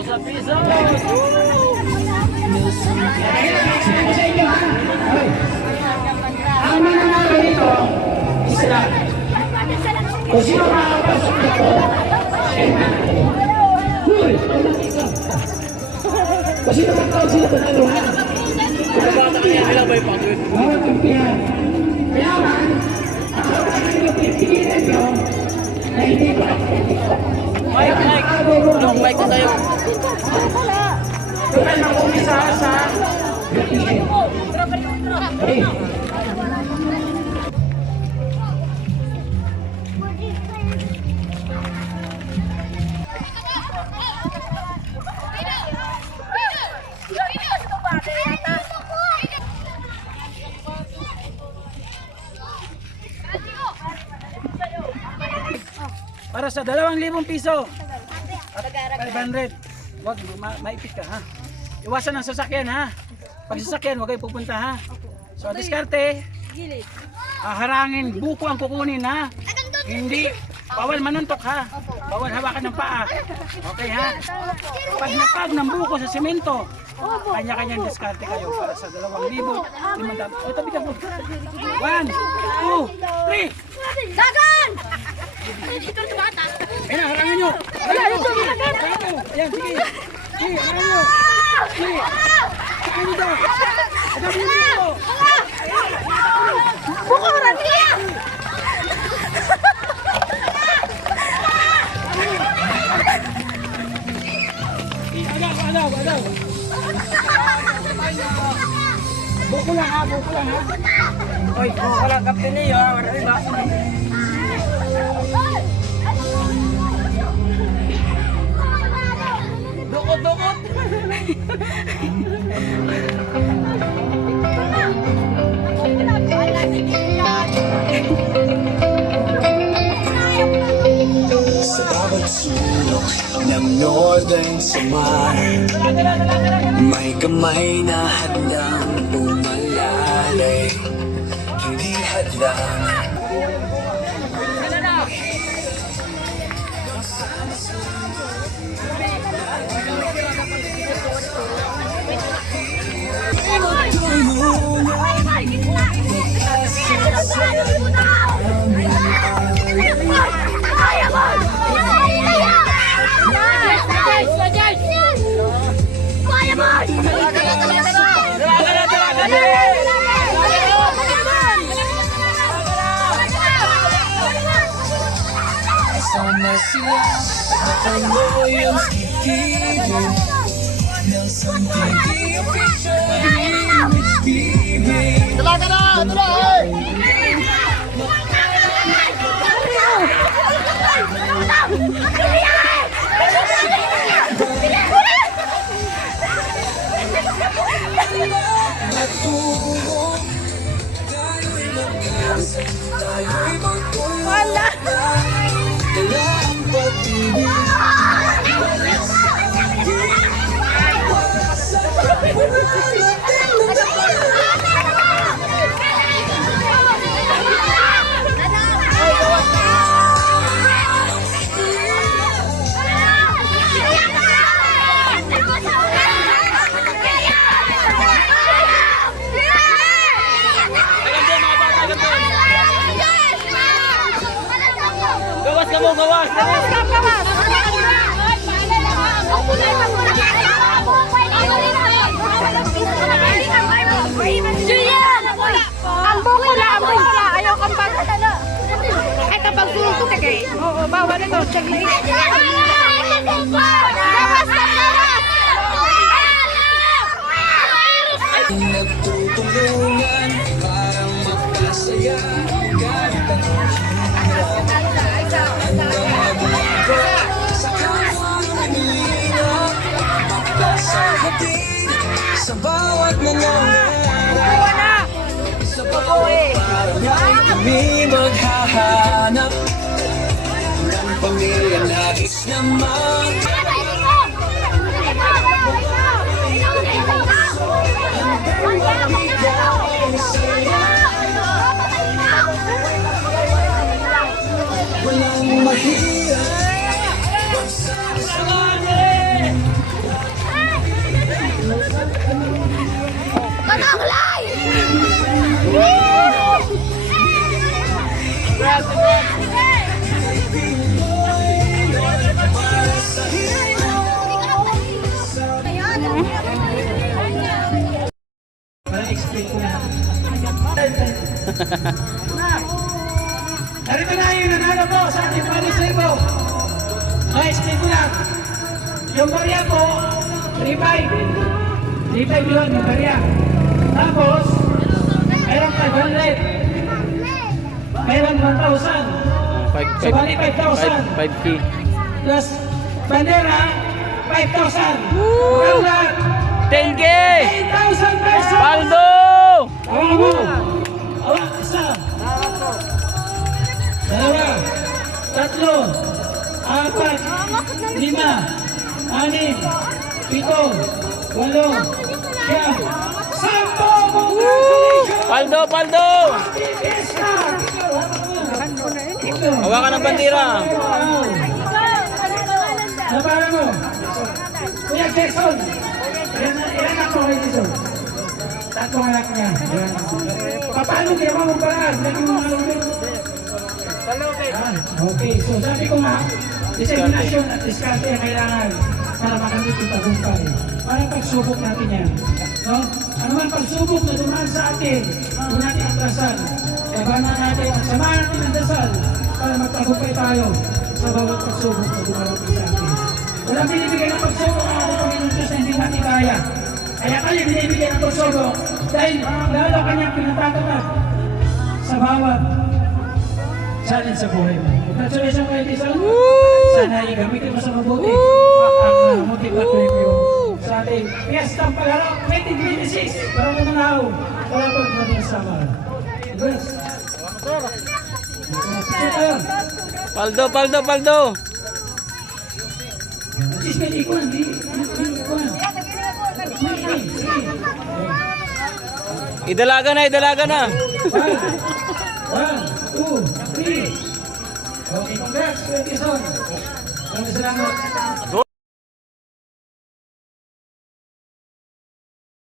1,000 pesos! Ang mananalo dito, isa lang. Kung sino makakapasok dito, Huy! Kung sino makakapasok sino panalo, ha? Kung bata kanya nila ba yung pagod? Mga kampihan. Kaya man, ako ang pipigilan nyo na hindi ko Mike! Yung mic ko sa'yo. Kung ano kung isa sa Hey! Para sa 2,000 piso. At 500. Wag maipit ka ha. Iwasan ang sasakyan ha. Pag sasakyan, wag kayo pupunta ha. So diskarte. Harangin, buko ang kukunin ha. Hindi bawal manuntok ha. Bawal hawakan ng paa. Okay ha. Pag napag ng buko sa semento, kanya-kanyang diskarte kayo para sa 2,000. O tabi ka po. 1, 2, 3. Dagan! Ayan, harangin nyo! Harangin nyo! Ayan, sige! Sige, harangin nyo! Sige! Saan nyo daw? Harangin nyo! Bukuran niya! Adaw! Buko lang ha, buko lang ha! Oy, kung wala kapten niyo, marami ba? Dukot! Sa bawat sulok ng Northern Samar, may kamay na hadlang umalalay. Hindi hadlang sama sila patuloy ang skitigin ng something official image bibig. Wala! Dala ang pag-ibig. Gawas! Julian! Ang buko la! Ayaw kang bag. Ay, kapag suruto ka kayo. Oo, bawal na to. Chagli. Nagtutulungan para magkasaya. Kahit ang hirap, handang magluto sa kapwa nilina. Magkasahatid sa bawat nangangarap. Sa bawat parang kami maghahanap ng pamilya nais naman. Walang mahirap. Pataglay! Para explain ko na. Narito na yung nanalo po sa ating panisebo. Explain ko lang. Yung barya po, 3.5. 3.5 yun, yung barya. Tapos, mayroon 500. Mayroon 1,000. So, bali 5,000. 5K. Plus, bandera, 5,000. Ang lahat, 10K! 10,000 pesos! Paldo! Awa mo! Awa, isa! Dalawa! Tatlo! Apat! Lima! Anim! Pito! Walo! Siyam! Sampo! Congratulations! Paldo! Paldo! Happy Fiesta! Ito. Hawakan ng bandera. Ano para mo? Kuya Jason! Ilan ako kay Jason? Tatlong anak niya. Paano ginawa mo paraan? Lagi mo mga ulit. Okay, so sabi ko nga, determinasyon at diskarte ang kailangan para makamit yung tagumpay. Para pagsubok natin yan. No? Ano man pagsubok na dumaan sa atin, huwag natin atrasan. Labanan natin at samahan natin ang dasal para magtagumpay tayo sa bawat pagsubok na dumarating sa atin. Walang binibigay ng pagsubok ang ating Panginoon Diyos na hindi natin kaya. Kaya kayo binibigay ng pagsubok dahil lalo kanyang pinatatanggap sa bawat challenge sa buhay mo. Congratulations kayo, Jason. Sana i-gamitin mo sa mabuti ang motivatorium sa ating Fiestang Palarong 2026 para mo nangaw para po natin sa sama. Yes. Paldo! Paldo! Paldo! Hindi ko, hindi ko. Idalaga na! Idalaga na! 1, 2, 3. Okay, congrats, Jason. Maraming salamat.